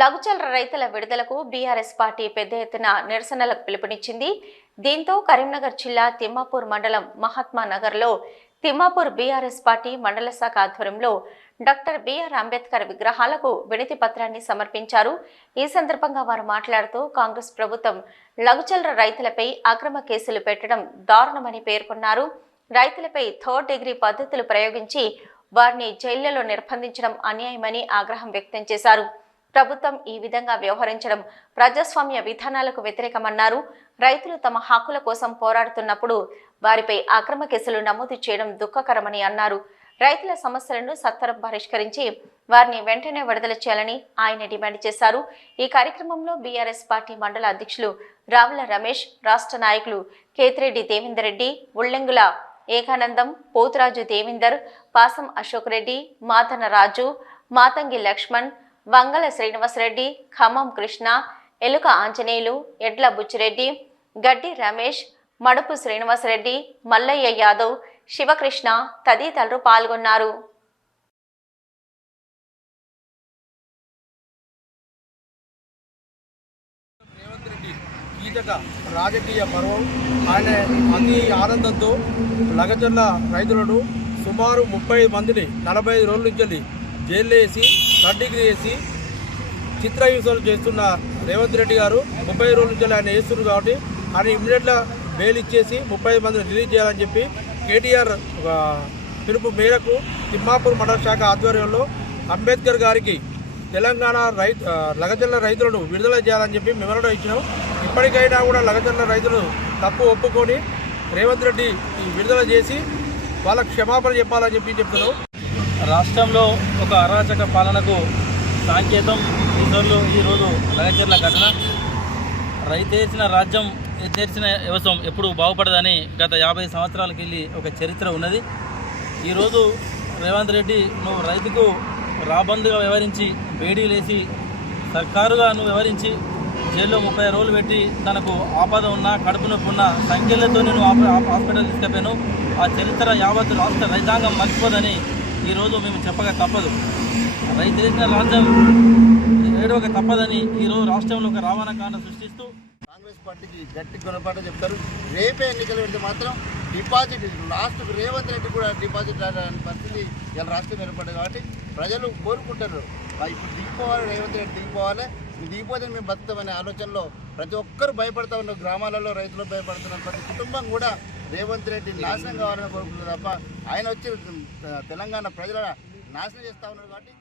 లఘుచల రైతుల విడుదలకు BRS party పెద్ద ఎత్తున నిరసనలకు పిలుపునిచ్చింది. దీంతో కరీంనగర్ జిల్లా తిమ్మాపూర్ మండలం మహాత్మా నగర్లో తిమ్మాపూర్ బీఆర్ఎస్ పార్టీ మండల శాఖ ఆధ్వర్యంలో డాక్టర్ బిఆర్ అంబేద్కర్ విగ్రహాలకు వినతి పత్రాన్ని సమర్పించారు. ఈ సందర్భంగా వారు మాట్లాడుతూ కాంగ్రెస్ ప్రభుత్వం లఘుచల రైతులపై అక్రమ కేసులు పెట్టడం దారుణమని పేర్కొన్నారు. రైతులపై థర్డ్ డిగ్రీ పద్ధతులు ప్రయోగించి వారిని జైళ్ళలో నిర్బంధించడం అన్యాయమని ఆగ్రహం వ్యక్తం చేశారు. ప్రభుత్వం ఈ విధంగా వ్యవహరించడం ప్రజాస్వామ్య విధానాలకు వ్యతిరేకమన్నారు. రైతులు తమ హక్కుల కోసం పోరాడుతున్నప్పుడు వారిపై అక్రమ కేసులు నమోదు చేయడం దుఃఖకరమని అన్నారు. రైతుల సమస్యలను సత్వరం పరిష్కరించి వారిని వెంటనే విడుదల చేయాలని ఆయన డిమాండ్ చేశారు. ఈ కార్యక్రమంలో బీఆర్ఎస్ పార్టీ మండల అధ్యక్షులు రావుల రమేష్ రాష్ట్ర నాయకులు కేతిరెడ్డి దేవేందర్ రెడ్డి ఉళ్ళెంగుల ఏకానందం పోతురాజు దేవిందర్ పాసం అశోక్ రెడ్డి మాతన రాజు మాతంగి లక్ష్మణ్ వంగల శ్రీనివాసరెడ్డి ఖమ్మం కృష్ణ ఎలుక ఆంజనేయులు ఎడ్ల బుచ్చిరెడ్డి గడ్డి రమేష్ మడుపు శ్రీనివాసరెడ్డి మల్లయ్య యాదవ్ శివకృష్ణ తదితరులు పాల్గొన్నారు. కీచక రాజకీయ పర్వం. ఆయన అతి ఆనందంతో లగచర్ల రైతులను సుమారు ముప్పై మందిని నలభై ఐదు రోజుల నుంచి జైల్లో వేసి థర్డ్ డిగ్రీ వేసి చిత్రహింసలు చేస్తున్న రేవంత్ రెడ్డి గారు ముప్పై రోజుల నుంచి ఆయన వేస్తున్నారు కాబట్టి ఆయన ఇమ్మీడియట్గా బెయిల్ ఇచ్చేసి ముప్పై మందిని రిలీజ్ చేయాలని చెప్పి కేటీఆర్ పిలుపు మేరకు తిమ్మాపూర్ మండల శాఖ ఆధ్వర్యంలో అంబేద్కర్ గారికి తెలంగాణ రైతు లగజల్ల రైతులను విడుదల చేయాలని చెప్పి మెమరడం ఇచ్చినాం. ఇప్పటికైనా కూడా లగజల్ల రైతులు తప్పు ఒప్పుకొని రేవంత్ రెడ్డి విడుదల చేసి వాళ్ళకి క్షమాపణ చెప్పాలని చెప్పి చెప్తున్నాం. రాష్ట్రంలో ఒక అరాచక పాలనకు సాంకేతం ఇతరులు ఈరోజు నగచర్ల ఘటన. రైతేసిన రాజ్యం ఎత్తేర్చిన వ్యవసాయం ఎప్పుడు బాగుపడదని గత యాభై సంవత్సరాలకి వెళ్ళి ఒక చరిత్ర ఉన్నది. ఈరోజు రేవంత్ రెడ్డి నువ్వు రైతుకు రాబందుగా వ్యవహరించి బేడీలేసి సర్కారుగా నువ్వు వ్యవహరించి జైల్లో ముప్పై రోజులు పెట్టి తనకు ఆపద ఉన్నా కడుపు నొప్పి ఉన్నా సంఖ్యలతో నేను హాస్పిటల్ తీసుకుపోయాను ఆ చరిత్ర యావత్ రాష్ట్ర రైతాంగం మర్చిపోదని ఈరోజు మేము చెప్పక తప్పదు. రైతు రాజ్యం ఏడవక తప్పదని ఈరోజు రాష్ట్రంలో ఒక రవాణా కాండ సృష్టిస్తూ కాంగ్రెస్ పార్టీకి గట్టి గుణపాఠం చెప్తారు. రేపే ఎన్నికలు పెడితే మాత్రం డిపాజిట్ లాస్ట్కు రేవంత్ రెడ్డి కూడా డిపాజిట్ రాని పరిస్థితి ఇలా రాష్ట్రం ఏర్పడ్డది కాబట్టి ప్రజలు కోరుకుంటారు ఇప్పుడు దిగిపోవాలి రేవంత్ రెడ్డి దిగిపోవాలి ఇది దిగిపోతే మేము బతుకుతామనే ఆలోచనలో ప్రతి ఒక్కరు భయపడతా ఉన్న గ్రామాలలో రైతులు భయపడుతున్నారు. ప్రతి కుటుంబం కూడా రేవంత్ రెడ్డి నాశనం కావాలని కోరుకుంటున్నారు తప్ప ఆయన వచ్చి తెలంగాణ ప్రజల నాశనం చేస్తూ ఉన్నారు కాబట్టి